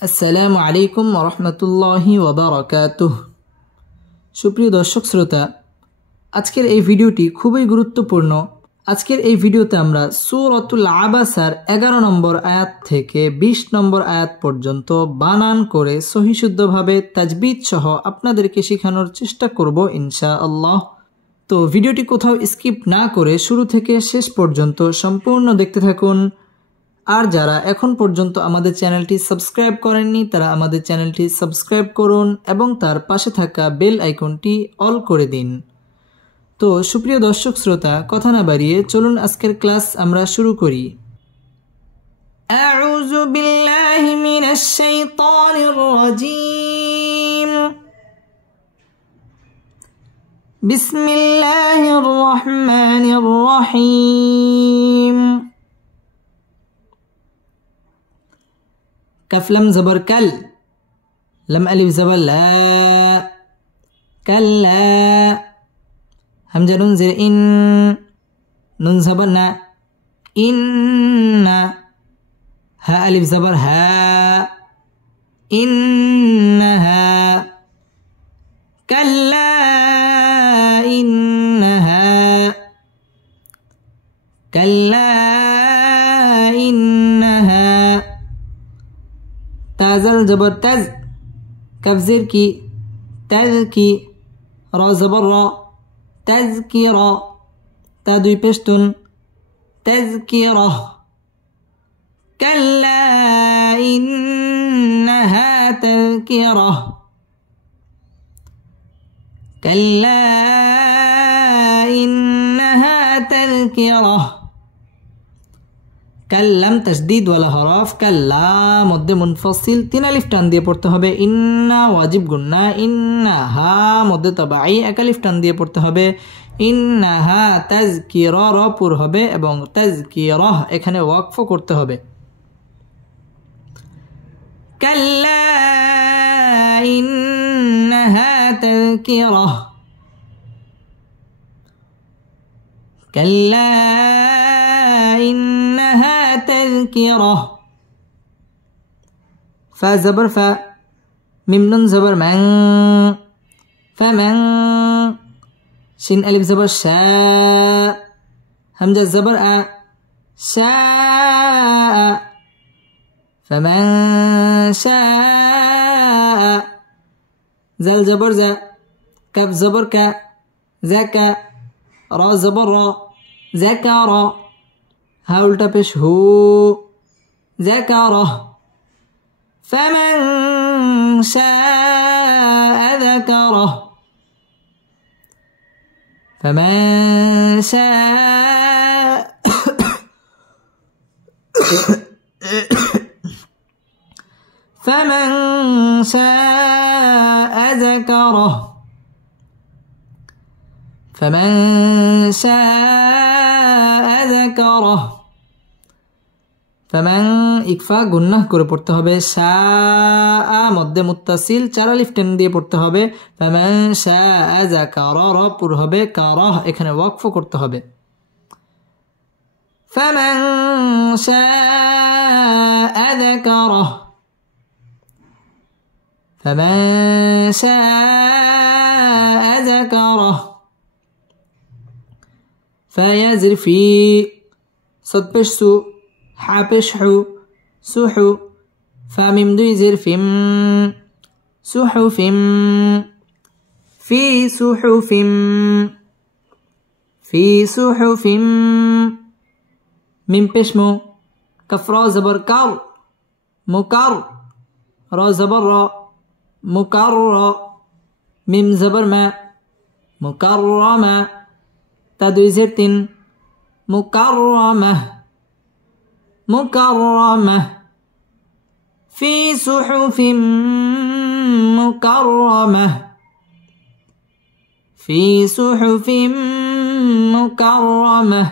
আসসালামু আলাইকুম ওয়া রাহমাতুল্লাহি ওয়া বারাকাতুহু। সুপ্রিয় দর্শক শ্রোতা, আজকের এই ভিডিওটি খুবই গুরুত্বপূর্ণ। আজকের এই ভিডিওতে আমরা সূরাতুল আবাসার 11 নম্বর আয়াত থেকে 20 নম্বর আয়াত পর্যন্ত বানান করে সহিশুদ্ধভাবে তাজবিদ সহ আপনাদেরকে শেখানোর চেষ্টা করব ইনশাআল্লাহ। তো ভিডিওটি কোথাও স্কিপ না করে শুরু থেকে শেষ পর্যন্ত সম্পূর্ণ দেখতে থাকুন। আর যারা এখন পর্যন্ত আমাদের চ্যানেলটি সাবস্ক্রাইব করেননি তারা আমাদের চ্যানেলটি সাবস্ক্রাইব করুন এবং তার পাশে থাকা বেল আইকনটি অল করে দিন। তো সুপ্রিয় দর্শক শ্রোতা, কথা না বাড়িয়ে চলুন আজকের ক্লাস আমরা শুরু করি। আউযু বিল্লাহি মিনাশ শাইতানির রাজীম। বিসমিল্লাহির রহমানির রহিম। कफ लम ज़बर कल, लम अलिफ ज़बर ला, कल्ला। हमज़ा नून ज़ेर इन, नून ज़बर ना, इन्ना। हा अलिफ ज़बर हा, इन्नहा। कल्ला इन्नहा, कल्ला इन्नहा। ताज़ल ज़बर तज़, कफ ज़ेर की, तज़ की, रा ज़बर रा, तज़किरा। ता दुई पेशतुन, तज़किरा। कल्ला इन्नहा तज़किरा, कल्ला इन्नहा तज़किरा। কাল্লাম তাসদীদ ওয়ালা হরফ, কাল্লা মধ্যে মুনফসিল 3 আলিফ টান দিয়ে পড়তে হবে। ইন্না ওয়াজিব গুন্না, ইন্না হা মধ্যে তাবাই 1 আলিফ টান দিয়ে পড়তে হবে। ইন্নাহা তাজকিরা র পুর হবে এবং তাজকিরা এখানে ওয়াকফ করতে হবে। কাল্লা ইন্নাহা তাজকিরা, কাল্লা إنها تذكرة। فا زبر فا، ميم نون زبر من، فمن. شين ألف زبر شاء، همزة زبر أ، شاء. فمن شاء. زل زبر زا، كف زبر كا، زكا. را زبر را، ذكر. ها उल्टा पेश हो, ذكره. فمن شاء ذكره، فمن شاء فمن شاء ذكره، فمن شاء ذكره। فمن ইকফা গুন্নাহ করে পড়তে হবে। শাআ মধ্যে মুত্তাসিল 4 আলিফ টেন দিয়ে পড়তে হবে। فمن شاء ذكره র পুর হবে, কারাহ এখানে ওয়াকফ করতে হবে। فمن شاء ذكره، فمن شاء ذكره। فيزر في، صد بش سو، حا بش حو، سوحو. فميم دوي زر فيم، سحف. في سحف، في سحف. ميم بش مو، كف را زبر كر، مكر. را زبر را، مكر. ميم زبر ما، مكرمة. تدوي زرتين، مكرمة، مكرمة. في صحف مكرمة، في صحف مكرمة।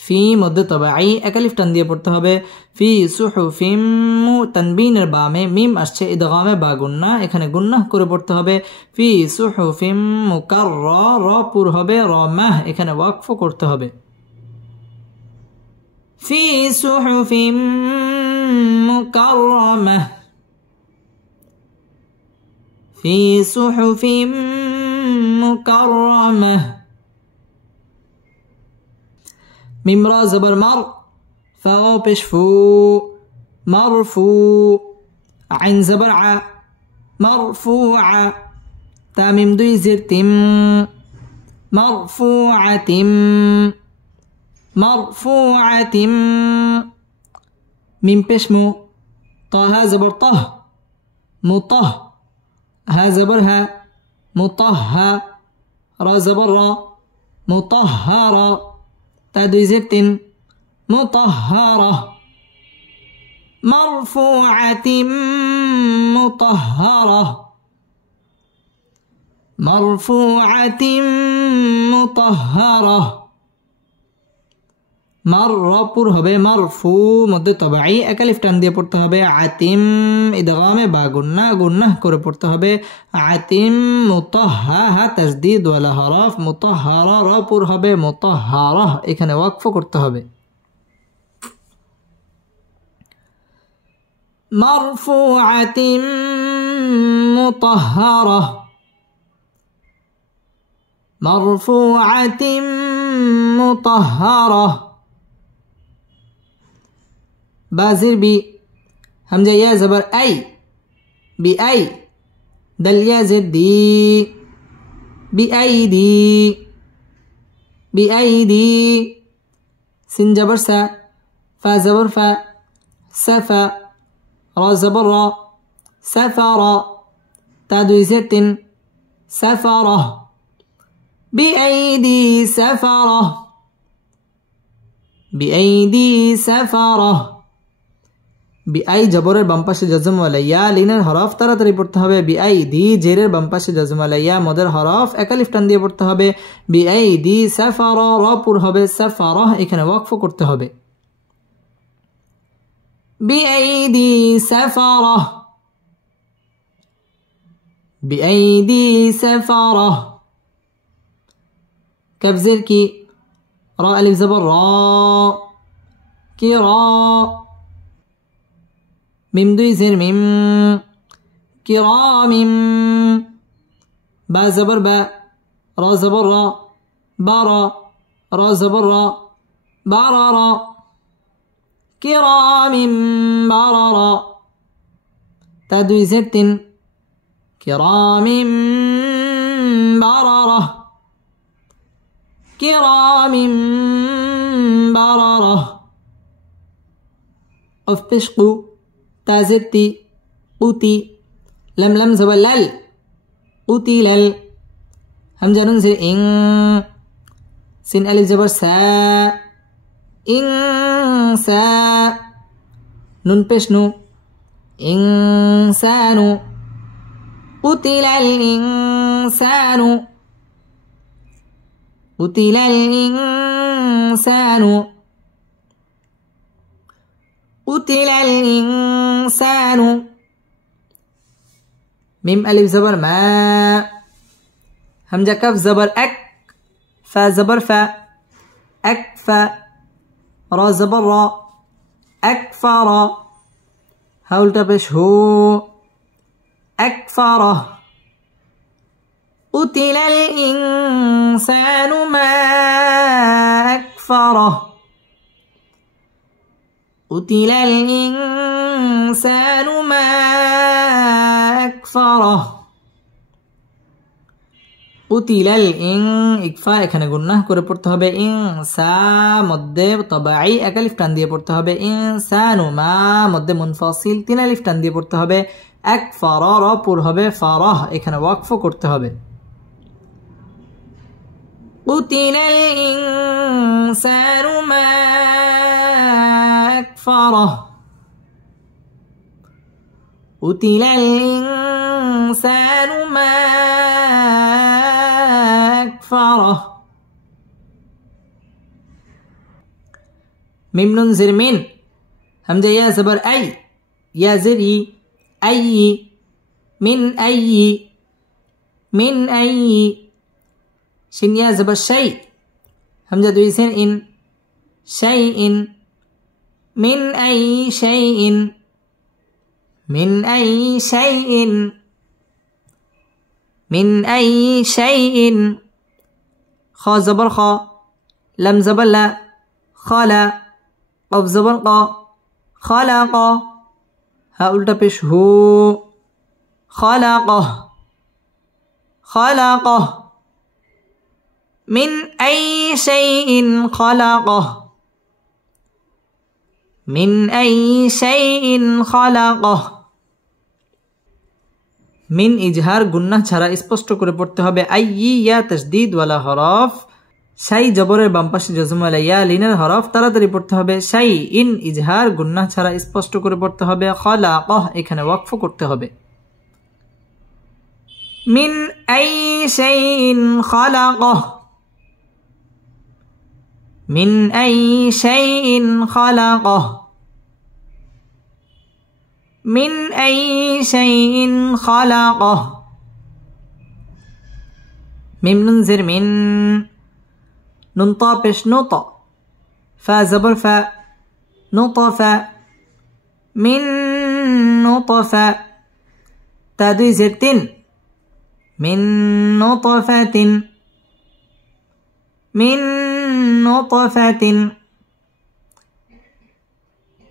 في মধ্যে তবাই 1 আলিফ টান দিয়ে পড়তে হবে। ফি সুহুফিম, তানবিনের বামে মিম আসছে, ইদগামে বা গুন্না, এখানে গুন্নাহ করে পড়তে হবে। ফি সুহুফিম মুকাররা র পুর হবে, র মাহ এখানে ওয়াকফ করতে হবে। في صحف مكرمة في صحف مكرمة ميم را زبر مر فا پیش فو مرفوع عين زبر ع مرفوعة تا ميم دوي زير تم مرفوعة مرفوعة ميم پیش مو طه زبر طه مطه ها زبر ها مطهى را زبر را مطهرة تا دوي زير تن مطهرة مرفوعة مطهرة مرفوعة مطهرة مر পুর হবে মারফু মধ্যে তবাই এক আলিফ টান দিয়ে পড়তে হবে আতিম ইদগামে বা গুন্নাহ করে পড়তে হবে আতিম মুতাহহা হা তাসদীদ ওয়ালা হরফ মুতাহহারা রা পুর হবে মুতাহহারা এখানে ওয়াকফ করতে হবে মারফুআতিন মুতাহহারা মারফুআতিন মুতাহহারা بازر بي همزة يا زبر أي بأي دل يا زر دي بأيدي بأيدي سين جبر سا فا زبر فا سفا را زبر را سفرا تا دوي زرتن سفرة بأيدي سفرة بأيدي سفرة বিআই জবরের বাম পাশে জজম ওয়ালা ইয়া লিনের হরফ তাড়াতাড়ি পড়তে হবে বিআই দি জেরের বাম পাশে জজম ওয়ালা ইয়া মদের হরফ এক আলিফ টান দিয়ে পড়তে হবে বিআই দি সাফারা রা পুর হবে সাফারা এখানে ওয়াকফ করতে হবে বিআই দি সাফারা বিআই দি সাফারা কাফ জের কি রা আলিফ জবর রা কি রা ميم دوي زر ميم كرام با زبر با را زبر را بارا را زبر را بارارا كرام بارارا تا دوي زرتن كرام بارارا كرام بارارا أفشقوا تازتي قوتي لم لم زبلل قوتي لل همزة نون زر إن سين ألف زبر سا إن سا نون بشنو إنسان قتل الإنسان قتل الإنسان قتل الإنسان ميم ألف زبر ما همزة كف زبر أك فا زبر فا أكفى را زبر را أكفر هاول تبش هو أكفره قتل الإنسان ما أكفره قتل الإنسان ما أكفره قتل ইকফা এখানে গুনাহ করে পড়তে হবে ইনসা মধ্যে তবাই এক আলিফ টান দিয়ে পড়তে হবে ইনসানু মা মধ্যে মুনফাসিল তিন আলিফ টান দিয়ে পড়তে হবে আকফারা রা পুর হবে ফারাহ এখানে ওয়াকফ করতে হবে قتل الإنسان ما أكفره قتل الإنسان ما أكفره ميم نون زر من همزة يا زبر أي يا زري أي من أي من أي شين يا زبر شيء همزة دوي سين إن شيء من أي شيء من أي شيء من أي شيء خا زبر خا لم زبر لا خلا قف زبر قا خلق ها উল্টা পেশ হু خلقه خلقه من أي شيء خلقه من أي شيء خلقه মিন ইজহার গুন্নাহ ছাড়া স্পষ্ট করে পড়তে হবে আই ইয়া তাসদীদ ওয়ালা হরফ শাই জবরের বাম পাশে জজম ওয়ালা ইয়া লিনের হরফ তাড়াতাড়ি পড়তে হবে শাই ইন ইজহার গুন্নাহ ছাড়া স্পষ্ট করে পড়তে হবে খালাকাহ এখানে ওয়াকফ করতে হবে মিন আই শাইইন খালাকাহ মিন আই শাইইন খালাকাহ من أي شيء خلقه ميم ننزر من ننطابش نطا فا زبر فا نطفا من نطفا تادوي زرتين من نطفة من نطفة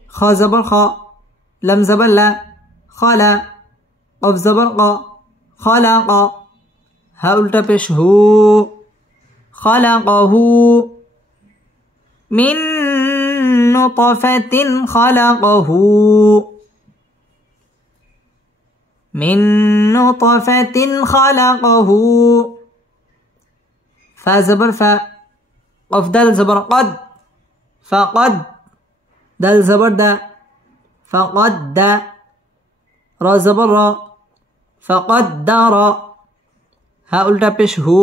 خا زبر خا لم زبر لا خلا قف زبر قا خلق ها উল্টা পেশ হু خلقه من نطفة خلقه من نطفة خلقه فا زبر فا قف دال زبر قد فقد دال زبر دا فقد را زبر را فقدر ها উল্টা পেশ হু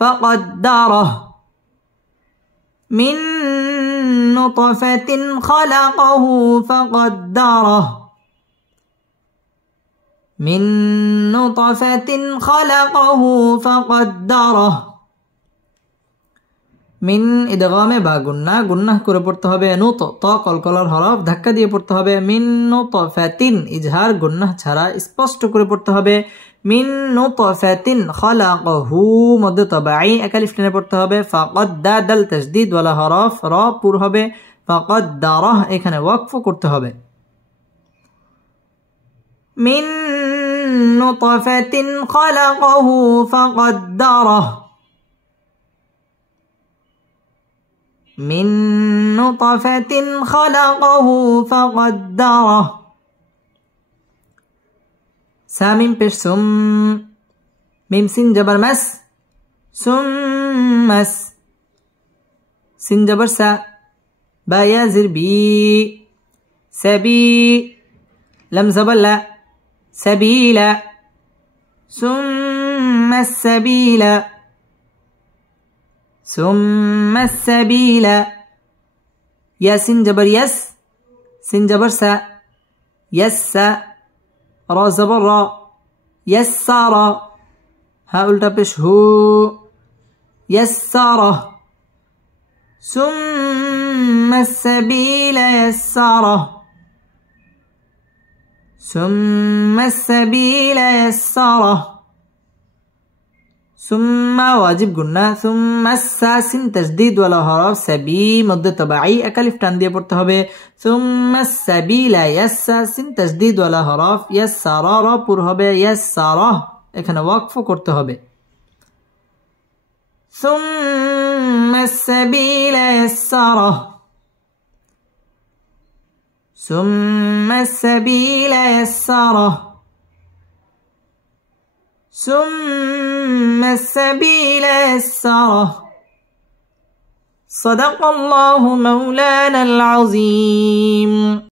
فقدره من نطفة خلقه فقدره من نطفة خلقه فقدره মিন ইদগামে বা গুন্নাহ করে পড়তে হবে নুত ত কলকলার হরফ ধাক্কা দিয়ে পড়তে হবে মিন নুতফাতিন ইজহার গুন্নাহ ছাড়া স্পষ্ট করে পড়তে হবে মিন নুতফাতিন খালাকাহু মধ্য তাবাঈ একালিফ টেনে পড়তে হবে ফাকাদ্দা দাল তাসদীদ ওয়ালা হরফ র পুর হবে ফাকাদ্দারাহ এখানে ওয়াকফ করতে হবে মিন নুতফাতিন খালাকাহু ফাকাদ্দারাহ من نطفة خلقه فقدره سامين بش سم ميم سين جبر مس سمس سين جبر سا با يازر بي سبي لم زبر لا سبيلا ثم السبيل ثم السبيل يا سين جبر يس سين جبر سا يس را زبر را يسر ها উল্টা পেশ হু يسره ثم السبيل يسره ثم السبيل يسره ثم واجب গুন্না ثم الساسين تشديد ولا حرف سبي مد تبعي اكالف টান দিয়ে পড়তে হবে ثم السبيل يساسين تشديد ولا حرف يسر রা পুর হবে يسره এখানে ওয়াকফ করতে হবে ثم السبيل يسره ثم السبيل يسره ثم السبيل يسره صدق الله مولانا العظيم